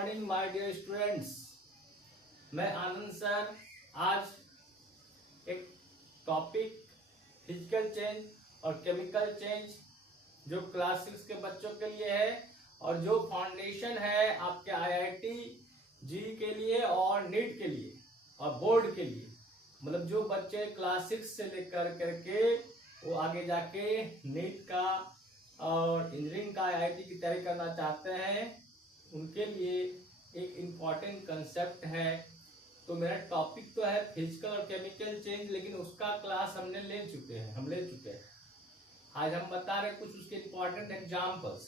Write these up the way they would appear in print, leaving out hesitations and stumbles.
Morning my dear students. मैं आनंद sir आज एक टॉपिक फिजिकल चेंज और केमिकल चेंज जो क्लास 6 के बच्चों के लिए है और जो फाउंडेशन है आपके आईआईटी जी के लिए और नीट के लिए और बोर्ड के लिए, मतलब जो बच्चे क्लास 6 से लेकर करके वो आगे जाके नीट का और इंजीनियरिंग का आईआईटी की तैयारी करना चाहते हैं, उनके लिए एक इम्पॉर्टेंट कंसेप्ट है। तो मेरा टॉपिक तो है फिजिकल और केमिकल चेंज, लेकिन उसका क्लास हम ले चुके हैं। आज हम बता रहे कुछ उसके इम्पॉर्टेंट एग्जाम्पल्स,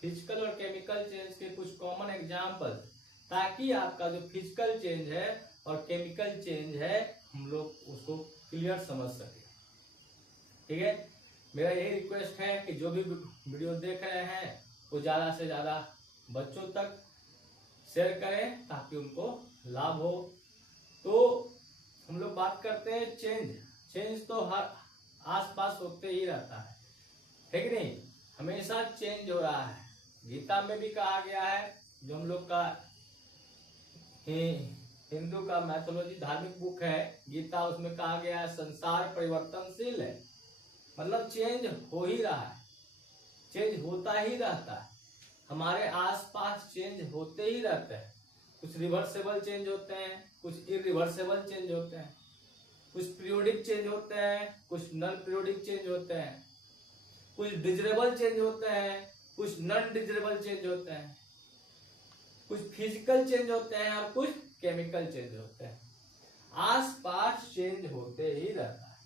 फिजिकल और केमिकल चेंज के कुछ कॉमन एग्जाम्पल्स, ताकि आपका जो फिजिकल चेंज है और केमिकल चेंज है हम लोग उसको क्लियर समझ सके। ठीक है, मेरा यही रिक्वेस्ट है कि जो भी वीडियो देख रहे हैं वो ज़्यादा से ज़्यादा बच्चों तक शेयर करें ताकि उनको लाभ हो। तो हम लोग बात करते हैं चेंज तो हर आसपास होते ही रहता है कि नहीं, हमेशा चेंज हो रहा है। गीता में भी कहा गया है, जो हम लोग का हिंदू का मैथोलॉजी धार्मिक बुक है गीता, उसमें कहा गया है संसार परिवर्तनशील है, मतलब चेंज हो ही रहा है, चेंज होता ही रहता है। हमारे आसपास चेंज होते ही रहते हैं। कुछ रिवर्सेबल चेंज होते हैं, कुछ इरिवर्सेबल चेंज होते हैं, कुछ पीरियोडिक चेंज होते हैं, कुछ नॉन पीरियोडिक चेंज होते हैं, कुछ डिजरेबल चेंज होते हैं, कुछ नॉन डिजरेबल चेंज होते हैं, कुछ फिजिकल चेंज होते हैं और कुछ केमिकल चेंज होते हैं। आसपास चेंज होते ही रहता है।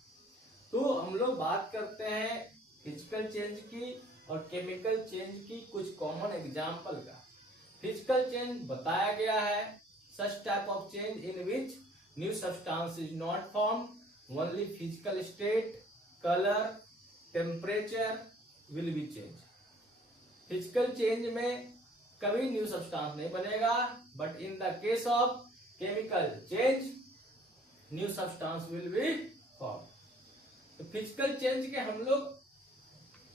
तो हम लोग बात करते हैं फिजिकल चेंज की और केमिकल चेंज की कुछ कॉमन एग्जाम्पल का। फिजिकल चेंज बताया गया है such type of change in which new substance is not form, only physical state, colour, temperature will be change. Physical change में कभी न्यू सब्सटेंस नहीं बनेगा, but in the case of chemical change new substance will be form. तो physical change के हम लोग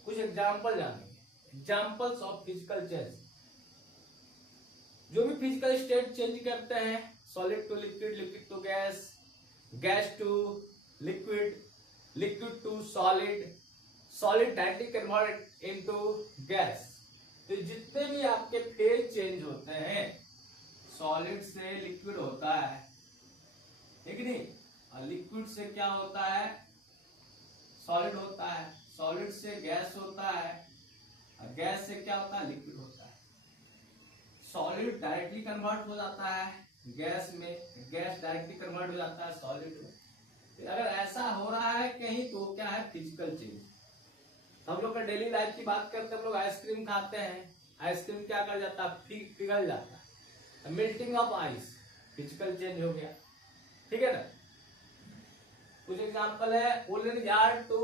कुछ example जानेंगे, एग्जाम्पल्स ऑफ फिजिकल चेंज। जो भी फिजिकल स्टेट चेंज करते हैं, solid to liquid, liquid to gas, gas to liquid, liquid to solid, solid directly convert into gas. तो जितने भी आपके फेज चेंज होते हैं, सॉलिड से लिक्विड होता है ठीक नहीं, और लिक्विड से क्या होता है, सॉलिड होता है, सॉलिड से गैस होता है, और गैस से क्या होता है, लिक्विड होता है। सॉलिड डायरेक्टली कन्वर्ट हो जाता है गैस में, गैस डायरेक्टली कन्वर्ट हो जाता है सॉलिड में। तो अगर ऐसा हो रहा है कहीं तो क्या है, फिजिकल चेंज। हम लोग का डेली लाइफ की बात करते हैं, हम लोग आइसक्रीम खाते हैं, आइसक्रीम क्या कर जाता है, पिघल जाता है, melting of ice, physical change हो गया। ठीक है ना। कुछ एग्जांपल है woollen yarn to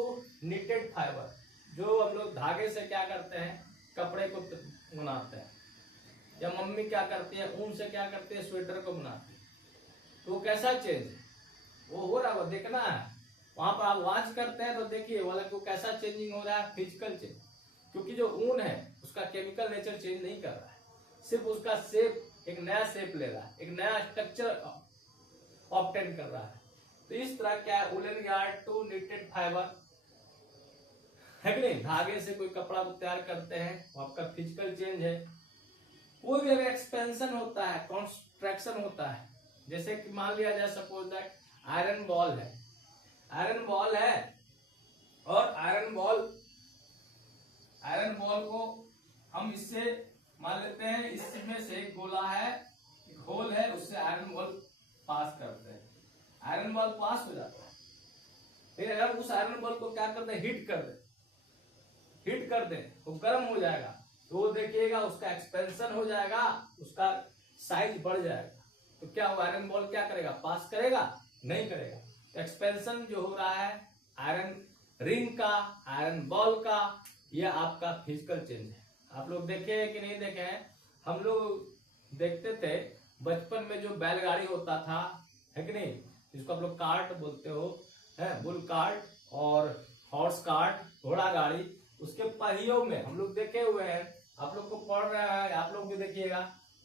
knitted fibre, जो हम लोग धागे से क्या करते हैं, कपड़े को बनाते हैं, या मम्मी क्या करती है ऊन से क्या करती है, स्वेटर को बनाती है। तो वो कैसा चेंज है, वो हो रहा है, वो देखना है। वहां पर आप वॉच करते हैं तो देखिए वाला को कैसा चेंजिंग हो रहा है, फिजिकल चेंज। क्योंकि जो ऊन है उसका केमिकल नेचर चेंज नहीं कर रहा है, सिर्फ उसका शेप एक नया शेप ले रहा है, एक नया स्ट्रक्चर ऑब्टेन कर रहा है। तो इस तरह क्या है, woollen yarn to knitted fibre है कि नहीं, धागे से कोई कपड़ा तैयार करते हैं, वो आपका फिजिकल चेंज है। कोई भी अगर एक्सपेंशन होता है, कॉन्ट्रैक्शन होता है, जैसे कि मान लिया जाए सपोज दैट आयरन बॉल है, आयरन बॉल है और आयरन बॉल को हम इससे मान लेते हैं, इसमें से एक गोला है, एक होल है, उससे आयरन बॉल पास करते हैं, आयरन बॉल पास हो जाता है। फिर अगर उस आयरन बॉल को क्या करते हैं, हिट कर दे वो गर्म हो जाएगा, तो वो देखिएगा उसका एक्सपेंशन हो जाएगा, उसका साइज बढ़ जाएगा। तो क्या वो आयरन बॉल क्या करेगा, पास करेगा, नहीं करेगा। तो एक्सपेंशन जो हो रहा है आयरन रिंग का, आयरन बॉल का, यह आपका फिजिकल चेंज है। आप लोग देखे हैं कि नहीं देखे हैं, हम लोग देखते थे बचपन में जो बैलगाड़ी होता था है कि नहीं, जिसको आप लोग कार्ट बोलते हो, है बुल कार्ट और हॉर्स कार्ट, घोड़ा गाड़ी, उसके पहियों में हम लोग देखे हुए हैं, आप लोग को पढ़ रहा है, आप लोग भी देखिएगा,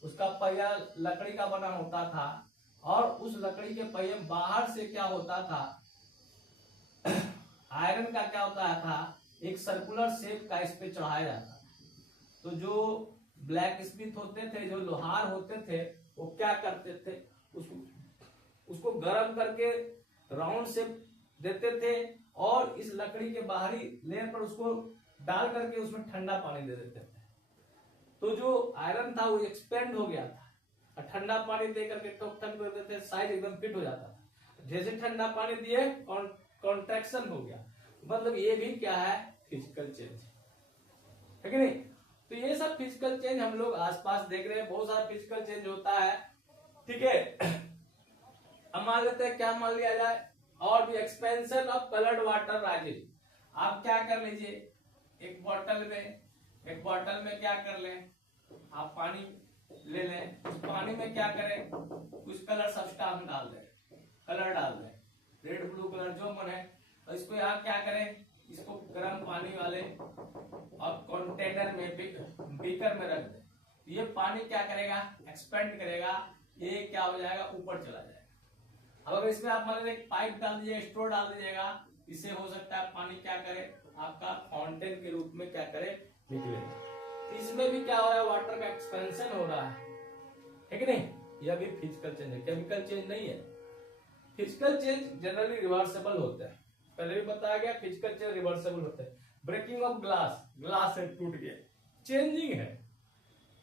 उसका पहिया लकड़ी का बना होता था, और उस लकड़ी के पहिए बाहर से क्या होता था, आयरन का क्या होता था, एक सर्कुलर शेप का इस पे चढ़ाया जाता था। तो जो ब्लैक स्मिथ होते थे, जो लोहार होते थे, वो क्या करते थे, उसको गर्म करके राउंड शेप देते थे, और इस लकड़ी के बाहरी लेयर पर उसको डाल करके उसमें ठंडा पानी दे देते थे। तो जो आयरन था वो एक्सपेंड हो गया था, और ठंडा पानी दे करके ठोक ठंड कर देते थे, साइज एकदम फिट हो जाता था। जैसे ठंडा पानी दिए कॉन्ट्रैक्शन हो गया, मतलब ये भी क्या है, फिजिकल चेंज है कि नहीं। तो ये सब फिजिकल चेंज हम लोग आसपास देख रहे हैं, बहुत सारा फिजिकल चेंज होता है, ठीक है। अब मान लेते हैं, क्या मान लिया जाए, और भी expansion of coloured water rising. आप क्या कर लीजिए, एक बोतल में क्या कर लें, आप पानी ले लें, उस पानी में क्या करें, कुछ कलर सब्सटेंस डाल दें, कलर डाल दें, रेड ब्लू कलर जो मन है, और इसको यहाँ क्या करें, इसको गर्म पानी वाले और कंटेनर में बीकर में रख दें। ये पानी क्या करेगा, एक्सपेंड करेगा, ये क्या हो जाएगा, ऊपर चला जाएगा। अब अगर इसमें आप मान लीजिए एक पाइप डाल दीजिएगा, स्ट्रो डाल दीजिएगा, इससे हो सकता है पानी क्या करे, आपका फाउंटेन के रूप में क्या करे, निकले। इसमें भी क्या हो रहा है, वाटर का एक्सपेंशन हो रहा है कि नहीं। यह भी फिजिकल चेंज है, केमिकल चेंज नहीं है। फिजिकल चेंज जनरली रिवर्सेबल होता है, पहले भी बताया गया, फिजिकल चेंज रिवर्सेबल होता है। ब्रेकिंग ऑफ ग्लास से टूट गया, चेंजिंग है,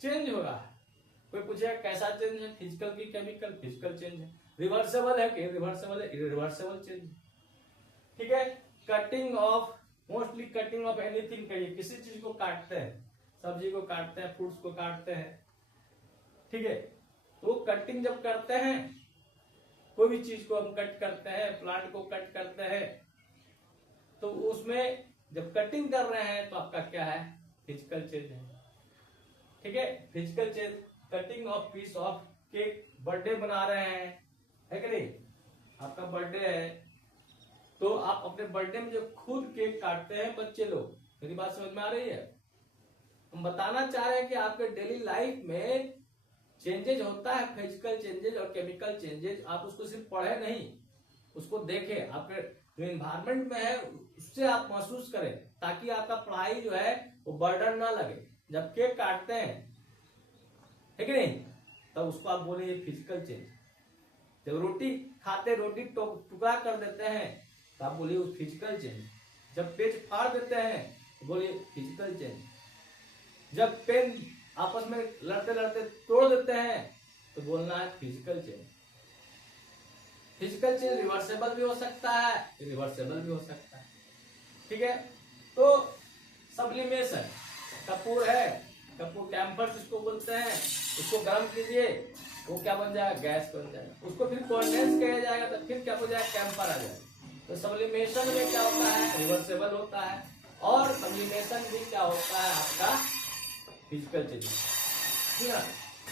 चेंज हो रहा है। कोई पूछेगा कैसा चेंज है, फिजिकल की केमिकल, फिजिकल चेंज है। रिवर्सेबल है कि रिवर्सेबल है, इरिवर्सेबल चेंज, ठीक है। Cutting of, mostly cutting of anything करिए, किसी चीज को काटते हैं, सब्जी को काटते हैं, फ्रूट्स को काटते हैं, ठीक है। तो कटिंग जब करते हैं, कोई भी चीज को हम कट करते हैं, प्लांट को कट करते हैं, तो उसमें जब कटिंग कर रहे हैं तो आपका क्या है, फिजिकल चेंज है, ठीक है। Physical change, cutting of peace of cake, birthday बना रहे हैं, है कि नहीं, आपका बर्थडे है, तो आप अपने बर्थडे में जो खुद केक काटते हैं बच्चे लोग, मेरी बात समझ में आ रही है। हम बताना चाह रहे हैं कि आपके डेली लाइफ में चेंजेज होता है, फिजिकल चेंजेज और केमिकल चेंजेज। आप उसको सिर्फ पढ़े नहीं, उसको देखें, आपके जो इन्वायरमेंट में है उससे आप महसूस करें, ताकि आपका पढ़ाई जो है वो बर्डन ना लगे। जब केक काटते हैं, है कि नहीं, तब उसको आप बोले ये फिजिकल चेंज। जब रोटी खाते, रोटी टुकड़ा कर देते हैं, तो आप बोलिए वो फिजिकल चेंज। जब पेज फाड़ देते हैं तो बोलिए फिजिकल चेंज। जब पेन आपस में लड़ते लड़ते तोड़ देते हैं तो बोलना है physical change. Physical change reversible भी हो सकता है, रिवर्सेबल भी हो सकता है, ठीक है। तो सब्लिमेशन, कपूर है, कपूर कैम्फर जिसको बोलते हैं, उसको गर्म कीजिए, वो क्या बन जाएगा, गैस बन जाएगा। उसको फिर कंडेंस किया जाएगा तो फिर क्या हो जाएगा, कैम्फर आ जाएगा। तो सब्लिमेशन में क्या होता है, रिवर्सेबल होता है, और सब्लिमेशन भी क्या होता है, आपका फिजिकल चेंज, ठीक है।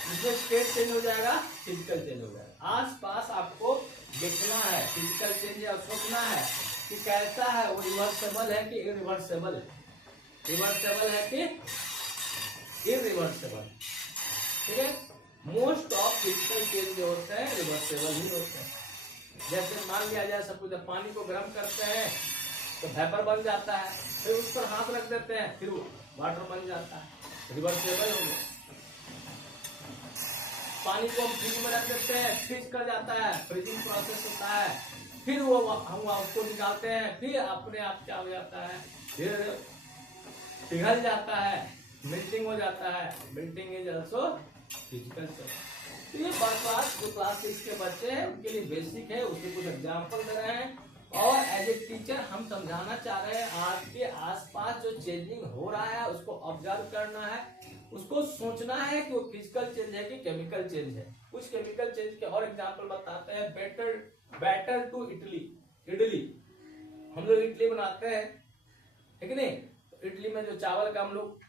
जिसमें स्टेट चेंज हो जाएगा, फिजिकल चेंज हो जाएगा। आस पास आपको देखना है फिजिकल चेंज, और सोचना है कि कैसा है, वो रिवर्सेबल है कि इरिवर्सेबल है, रिवर्सेबल है कि इरिवर्सेबल, ठीक है। मोस्ट ऑफ फिजिकल चेंज जो होते हैं रिवर्सेबल ही होते हैं। जैसे मान लिया जाए, सब कुछ पानी को गर्म करते हैं तो वेपर बन जाता है, फिर उस पर हाथ रख देते हैं, फिर वाटर बन जाता है, रिवर्सेबल हो गया। पानी को हम फ्रिज में रख देते हैं, फ्रीज कर जाता है, फ्रीजिंग प्रोसेस होता है, फिर वो हम उसको निकालते हैं, फिर अपने आप क्या हो जाता है, फिर पिघल जाता है, मेल्टिंग हो जाता है। Melting is also physical change. तो ये बात जो क्लास 6 के बच्चे हैं उनके लिए बेसिक है, उसके कुछ एग्जाम्पल दे रहे हैं, और एज ए टीचर हम समझाना चाह रहे हैं आपके आसपास जो चेंजिंग हो रहा है उसको ऑब्जर्व करना है, उसको सोचना है कि वो फिजिकल चेंज है कि केमिकल चेंज है। कुछ केमिकल चेंज के और एग्जांपल बताते हैं। बैटर टू इडली, हम लोग इडली बनाते हैं, है कि नहीं। इडली में जो चावल का हम लोग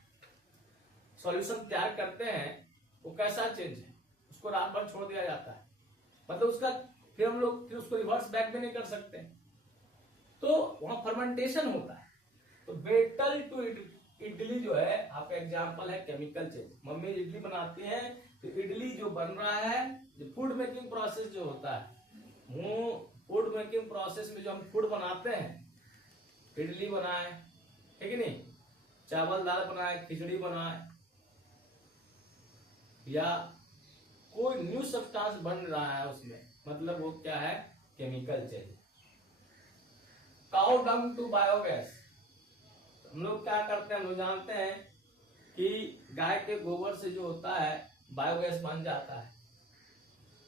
सॉल्यूशन तैयार करते हैं वो कैसा चेंज है, उसको रात भर छोड़ दिया जाता है, मतलब उसका फिर हम लोग फिर उसको रिवर्स बैक भी नहीं कर सकते, तो वहां फर्मेंटेशन होता है। तो बैटर टू इडली जो है आपका एग्जांपल है केमिकल चेंज। मम्मी इडली बनाती हैं तो इडली जो बन रहा है, जो फूड मेकिंग प्रोसेस जो होता है, फूड मेकिंग प्रोसेस में जो हम फूड बनाते हैं, इडली बनाए, है कि नहीं, चावल दाल बनाए, खिचड़ी बनाए, या कोई न्यू सब्सटेंस बन रहा है उसमें, मतलब वो क्या है, chemical change. Cow dung to biogas, हम लोग क्या करते हैं, हम लोग जानते हैं कि गाय के गोबर से जो होता है बायोगैस बन जाता है।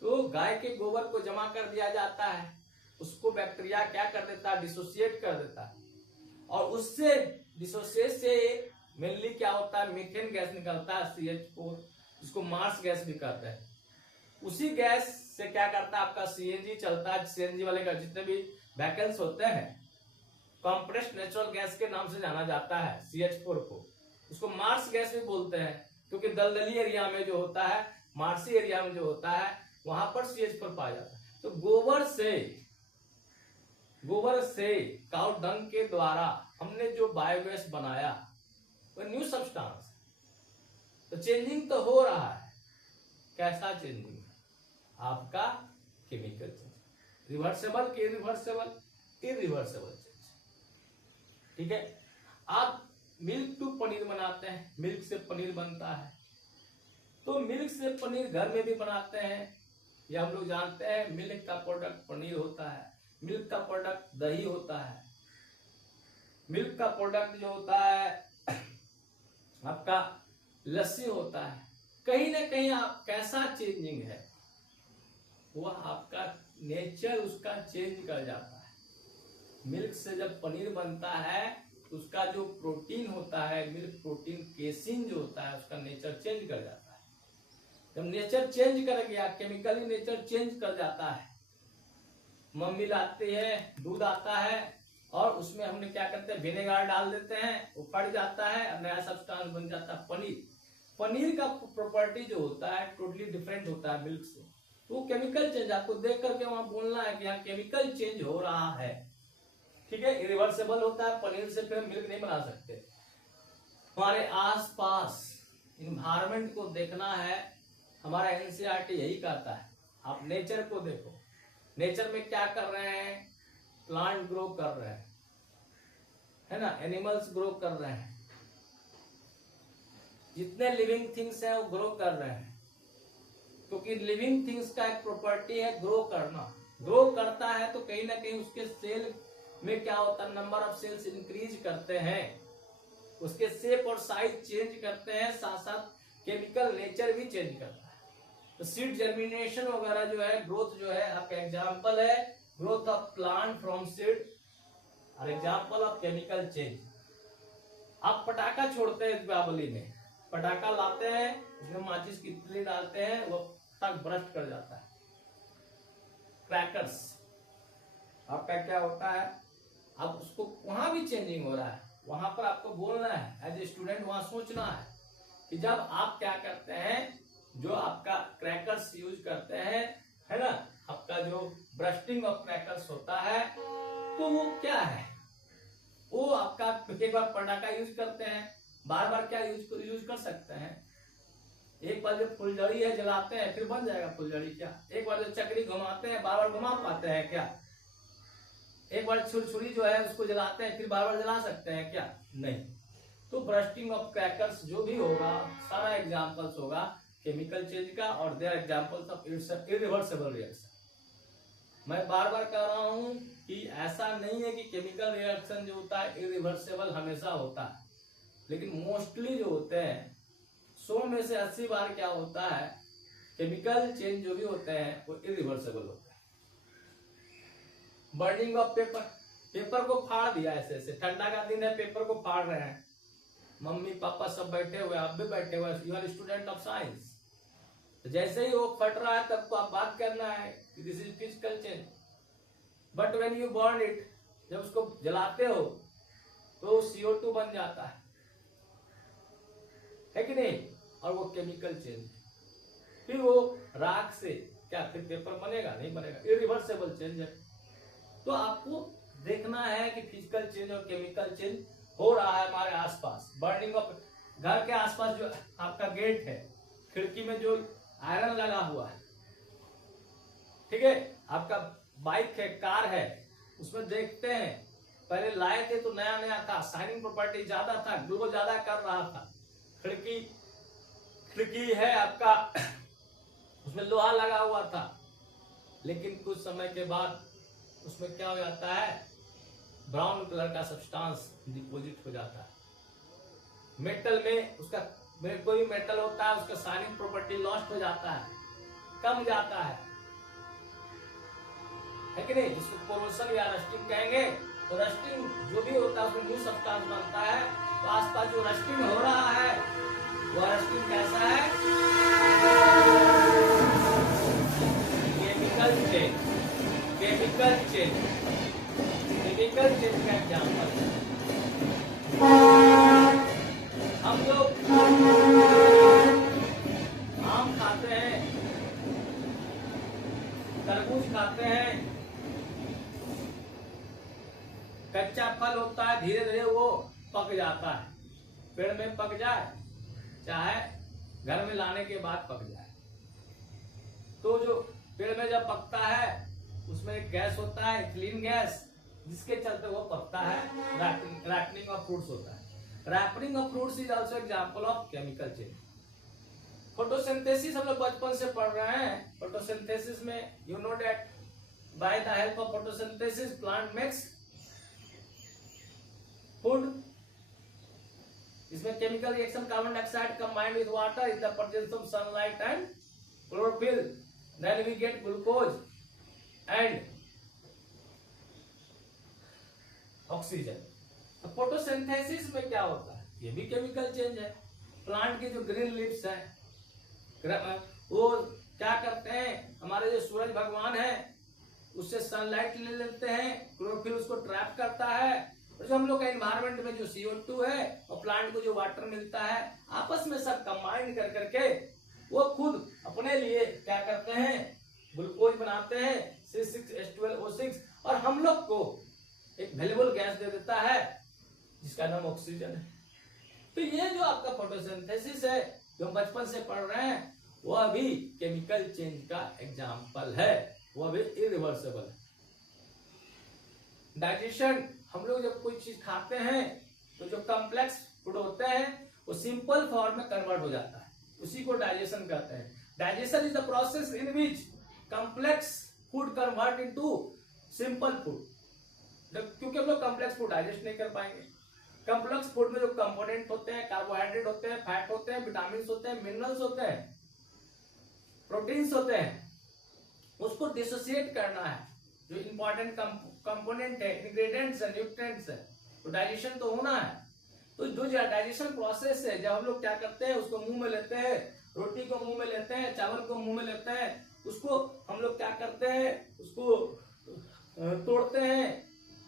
तो गाय के गोबर को जमा कर दिया जाता है, उसको बैक्टीरिया क्या कर देता है, डिसोसिएट कर देता है, और उससे डिसोसिएट से मेनली क्या होता है, मीथेन गैस निकलता है CH4, जिसको मार्स गैस भी कहते हैं। उसी गैस से क्या करता है, आपका सीएनजी चलता है। सीएनजी वाले का जितने भी व्हीकल्स होते हैं, कंप्रेस्ड नेचुरल गैस के नाम से जाना जाता है CH4 को। उसको मार्स गैस भी बोलते हैं, क्योंकि दलदली एरिया में जो होता है, मार्सी एरिया में जो होता है, वहां पर CH4 पाया जाता है। तो गोबर से काउ डंग के द्वारा हमने जो बायोगैस बनाया, वो न्यू सब्सटेंस, तो चेंजिंग तो हो रहा है। कैसा चेंजिंग? आपका केमिकल चेंज, रिवर्सेबल के इरिवर्सेबल, इरिवर्सेबल चेंज। ठीक है। आप मिल्क टू पनीर बनाते हैं, मिल्क से पनीर बनता है, तो मिल्क से पनीर घर में भी बनाते हैं, या हम लोग जानते हैं मिल्क का प्रोडक्ट पनीर होता है, मिल्क का प्रोडक्ट दही होता है, मिल्क का प्रोडक्ट जो होता है आपका लस्सी होता है। कहीं ना कहीं आप कैसा चेंजिंग है, वह आपका नेचर उसका चेंज कर जाता है। मिल्क से जब पनीर बनता है, उसका जो प्रोटीन होता है, मिल्क प्रोटीन केसिन जो होता है, उसका नेचर चेंज कर जाता है। जब नेचर चेंज कर गया, केमिकली नेचर चेंज कर जाता है। मम्मी लाती है, दूध आता है, और उसमें हमने क्या करते हैं, विनेगर डाल देते हैं, वो फट जाता है और नया सब्सटेंस बन जाता है पनीर। पनीर का प्रॉपर्टी जो होता है टोटली डिफरेंट होता है मिल्क से। तो वो केमिकल चेंज आपको देख करके वहां बोलना है कि यहाँ केमिकल चेंज हो रहा है। ठीक है, इरिवर्सेबल होता है। पनीर से फिर मिल्क नहीं बना सकते। हमारे आसपास इन्वायरमेंट को देखना है, हमारा NCERT यही कहता है। आप नेचर को देखो, नेचर में क्या कर रहे हैं, प्लांट ग्रो कर रहे हैं, है ना, एनिमल्स ग्रो कर रहे हैं, जितने लिविंग थिंग्स हैं वो ग्रो कर रहे हैं, क्योंकि लिविंग थिंग्स का एक प्रॉपर्टी है ग्रो करना। ग्रो करता है तो कहीं ना कहीं उसके सेल में क्या होता है, नंबर ऑफ सेल्स इंक्रीज करते हैं, उसके शेप और साइज चेंज करते हैं, साथ साथ केमिकल नेचर भी चेंज करता है। तो सीड जर्मिनेशन वगैरह जो है, ग्रोथ जो है, आपका एग्जांपल है growth of plant from seed और एग्जांपल ऑफ केमिकल चेंज। आप पटाखा छोड़ते हैं दीपावली में, पटाखा लाते हैं, उसमें माचिस की तिल्ली डालते हैं, वो तक ब्रस्ट कर जाता है। क्रैकर्स आपका क्या होता है, अब उसको वहां भी चेंजिंग हो रहा है। वहां पर आपको बोलना है एज ए स्टूडेंट, वहां सोचना है कि जब आप क्या करते हैं, जो आपका क्रैकर्स यूज करते हैं, है ना, आपका जो ब्रस्टिंग ऑफ क्रैकर्स होता है, तो वो क्या है, वो आपका एक बार पटाखा यूज करते हैं, बार बार क्या यूज कर सकते हैं। एक बार जब फुलझड़ी है जलाते हैं, फिर बन जाएगा फुलझड़ी क्या? एक बार जब चक्री घुमाते हैं, बार बार घुमा पाते हैं क्या? एक बार छुरछुरी जो है उसको जलाते हैं, फिर बार बार जला सकते हैं क्या? नहीं। तो ब्रस्टिंग ऑफ क्रैकर्स जो भी होगा, सारा एग्जांपल्स होगा केमिकल चेंज का, और there examples of irreversible reaction. मैं बार बार कह रहा हूं कि ऐसा नहीं है कि केमिकल रिएक्शन जो होता है इरिवर्सिबल हमेशा होता है, लेकिन मोस्टली जो होते हैं 100 में से 80 बार क्या होता है, केमिकल चेंज जो भी होते हैं वो इरिवर्सिबल होते हैं। बर्निंग ऑफ पेपर, पेपर को फाड़ दिया ऐसे, ठंडा का दिन है, पेपर को फाड़ रहे हैं, मम्मी पापा सब बैठे हुए, आप भी बैठे हुए, you are student of science. तो जैसे ही वो फट रहा है तब को आप बात करना है कि this is physical change. But when you burn it, जब उसको जलाते हो तो CO2 बन जाता है कि नहीं, और वो केमिकल चेंज। फिर वो राख से क्या फिर पेपर बनेगा? नहीं बनेगा, इरिवर्सिबल चेंज है। तो आपको देखना है कि फिजिकल चेंज और केमिकल चेंज हो रहा है हमारे आसपास। बर्निंग ऑफ, घर के आसपास जो आपका गेट है, खिड़की में जो आयरन लगा हुआ है, ठीक है। आपका बाइक है, कार है, उसमें देखते हैं पहले लाए थे तो नया नया था, शाइनिंग प्रॉपर्टी ज्यादा था, ग्लो ज्यादा कर रहा था। खिड़की खिड़की है आपका उसमें लोहा लगा हुआ था, लेकिन कुछ समय के बाद उसमें क्या हो जाता है, ब्राउन कलर का सब्सटेंस डिपोजिट हो जाता है। मेटल में उसका कोई मेटल होता है, उसका शाइनिंग प्रॉपर्टी लॉस्ट हो जाता है, कम जाता है कि नहीं, जिसको कोरोशन या रस्टिंग कहेंगे। तो रस्टिंग जो भी होता है उसमें न्यू सब्सटेंस बनता है। तो आसपास जो रस्टिंग हो रहा है वो रस्टिंग कैसा है, chemical change, chemical change, chemical change का एग्जाम्पल है। हम लोग आम खाते हैं, तरबूज खाते हैं, कच्चा फल होता है, धीरे धीरे वो पक जाता है, पेड़ में पक जाए चाहे घर में लाने के बाद पक जाए। तो जो पेड़ में जब पकता है उसमें एक गैस होता है, इथिलीन गैस, जिसके चलते वो पकता है, रैपनिंग ऑफ फ्रूट्स होता है। Ripening of fruits is also example of chemical change. Photosynthesis हम लोग बचपन से पढ़ रहे हैं। फोटोसिंथेसिस में you know that by the help of photosynthesis plant makes food. इसमें chemical reaction carbon dioxide combined with water in the presence of sunlight and chlorophyll, then we get glucose and oxygen. तो photosynthesis में क्या होता है, ये भी chemical change है। Plant की जो ग्रीन लीव्स है वो क्या करते हैं, हमारे जो सूरज भगवान है उससे सनलाइट ले लेते हैं, क्लोरोफिल उसको ट्रैप करता है, और जो हम लोग का एनवायरमेंट में जो CO2 है और प्लांट को जो वाटर मिलता है, आपस में सब कंबाइन कर करके वो खुद अपने लिए क्या करते हैं, ग्लूकोज बनाते हैं C6H12O6, और हम लोग को एक वैल्यूएबल गैस दे देता है जिसका नाम ऑक्सीजन है। तो ये जो आपका फोटोसिंथेसिस है जो हम बचपन से पढ़ रहे हैं, वह भी केमिकल चेंज का एग्जाम्पल है, वह भी इरिवर्सिबल है। डाइजेशन, हम लोग जब कोई चीज खाते हैं तो जो कॉम्प्लेक्स फूड होते हैं वो सिंपल फॉर्म में कन्वर्ट हो जाता है, उसी को डाइजेशन कहते हैं। Digestion is the process in which complex food convert into simple food. क्योंकि हम लोग कॉम्प्लेक्स फूड डाइजेस्ट नहीं कर पाएंगे। कॉम्प्लेक्स फूड में जो कंपोनेंट होते हैं, कार्बोहाइड्रेट होते हैं, फैट होते हैं, विटामिन होते हैं, मिनरल्स होते हैं, प्रोटीन्स होते हैं, उसको डिसोसिएट करना है। जो इंपॉर्टेंट कंपोनेंट है, इंग्रेडिएंट्स है, न्यूट्रिएंट्स है, तो डाइजेशन तो होना है। तो जो डाइजेशन प्रोसेस है, जब हम लोग क्या करते हैं, उसको मुंह में लेते हैं, रोटी को मुंह में लेते हैं, चावल को मुंह में लेते हैं, उसको हम लोग क्या करते हैं, उसको तोड़ते हैं,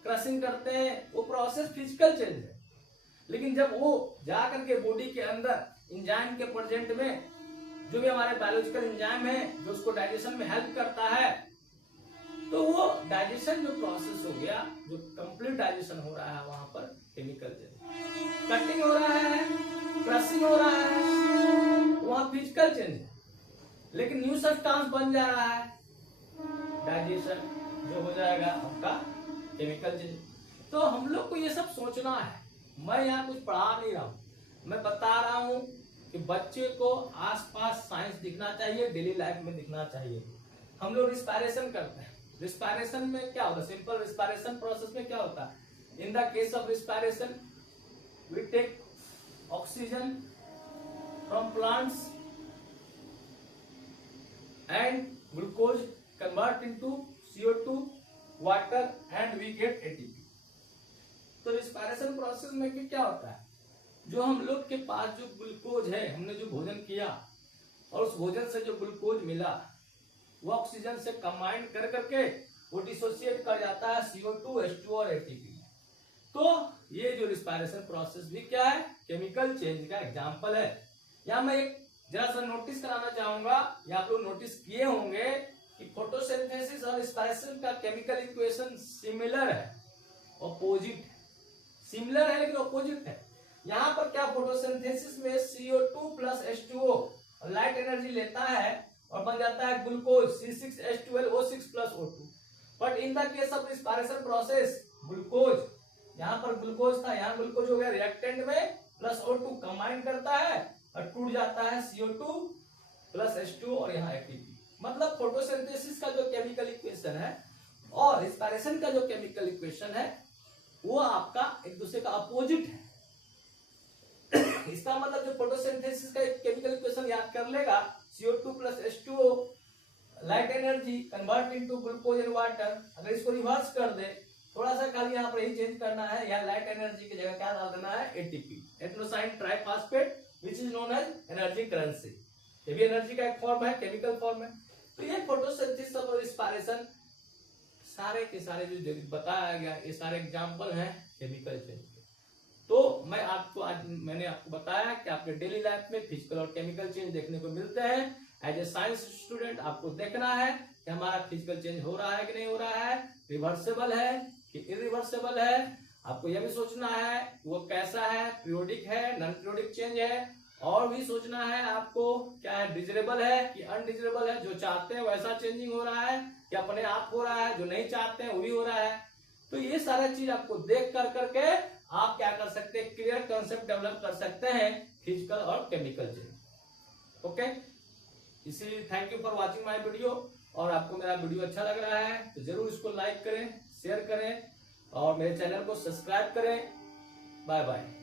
क्रशिंग करते हैं, वो प्रोसेस फिजिकल चेंज है। लेकिन जब वो जा करके बॉडी के अंदर एंजाइम के प्रेजेंट में, जो भी हमारे बायोलॉजिकल एंजाइम है जो उसको डाइजेशन में हेल्प करता है, तो वो डाइजेशन जो प्रोसेस हो गया, जो कंप्लीट डाइजेशन हो रहा है, वहां पर केमिकल चेंज, कटिंग हो रहा है, क्रशिंग हो रहा है, वहां फिजिकल चेंज है। लेकिन न्यू सब्सटेंस बन जा रहा है, डाइजेशन जो हो जाएगा आपका केमिकल चेंज। तो हम लोग को ये सब सोचना है। मैं यहाँ कुछ पढ़ा नहीं रहा हूँ, मैं बता रहा हूँ कि बच्चे को आसपास साइंस दिखना चाहिए, डेली लाइफ में दिखना चाहिए। हम लोग रिस्पायरेशन करते हैं, रिस्पायरेशन में क्या होता है, सिंपल रिस्पायरेशन प्रोसेस में क्या होता है, in the case of respiration we take oxygen from plants and glucose convert into CO2 water and we get ATP। तो रिस्पायरेशन प्रोसेस में क्या होता है, जो हम लोग के पास जो ग्लूकोज है, हमने जो भोजन किया और उस भोजन से जो ग्लूकोज मिला वो ऑक्सीजन से कंबाइन कर करके वो डिसोसिएट कर जाता है CO2, H2 और ATP। तो ये जो रिस्पायरेशन प्रोसेस भी क्या है, केमिकल चेंज का एग्जांपल है। यहाँ मैं एक जरा सा नोटिस कराना चाहूंगा, या आप लोग नोटिस किए होंगे कि फोटोसिंथेसिस और रिस्पायरेशन का केमिकल इक्वेशन सिमिलर है, ऑपोजिट है। सिमिलर है लेकिन ऑपोजिट है। यहाँ पर क्या, फोटोसिंथेसिस में CO2 प्लस H2O और लाइट एनर्जी लेता है और बन जाता है glucose C6H12O6 + O2। But in the case of respiration process glucose, यहाँ पर ग्लूकोज था, यहाँ ग्लूकोज हो गया, रिएक्टेंट में प्लस O2 कंबाइन करता है और टूट जाता है CO2 + H2 और यहाँ ATP। मतलब फोटोसिंथेसिस का जो केमिकल इक्वेशन है और रिस्पायरेशन का जो केमिकल इक्वेशन है वो आपका एक दूसरे का अपोजिट है। इसका मतलब जो फोटोसिंथेसिस का केमिकल इक्वेशन याद कर लेगा, CO2 + H2O light energy convert into glucose and water. अगर इसको रिवर्स कर दे, थोड़ा सा खाली यहाँ पर यही चेंज करना है, यहाँ लाइट एनर्जी की जगह क्या डाल देना है, ATP, adenosine triphosphate, which is known as energy currency. ये भी एनर्जी का एक फॉर्म है, केमिकल फॉर्म है। तो ये फोटोसिंथेसिस और रिस्पायरेशन सारे के सारे जो बताया गया ये सारे एग्जाम्पल हैं केमिकल चेंज के। तो मैं आपको आज मैंने आपको बताया कि आपके डेली लाइफ में फिजिकल और केमिकल चेंज देखने को मिलते हैं। एज ए साइंस स्टूडेंट आपको देखना है कि हमारा फिजिकल चेंज हो रहा है कि नहीं हो रहा है, रिवर्सेबल है कि इरिवर्सेबल है। आपको यह भी सोचना है वो कैसा है, पीरियोडिक है, नॉन पीरियोडिक चेंज है, और भी सोचना है आपको क्या है, डिजरेबल है कि अनडिजरेबल है, जो चाहते हैं वैसा चेंजिंग हो रहा है कि अपने आप हो रहा है, जो नहीं चाहते हैं वो भी हो रहा है। तो ये सारा चीज आपको देख कर करके आप क्या कर सकते हैं, क्लियर कंसेप्ट डेवलप कर सकते हैं फिजिकल और केमिकल चेंज। ओके, इसीलिए thank you for watching my video. और आपको मेरा वीडियो अच्छा लग रहा है तो जरूर इसको लाइक करें, शेयर करें और मेरे चैनल को सब्सक्राइब करें। Bye bye.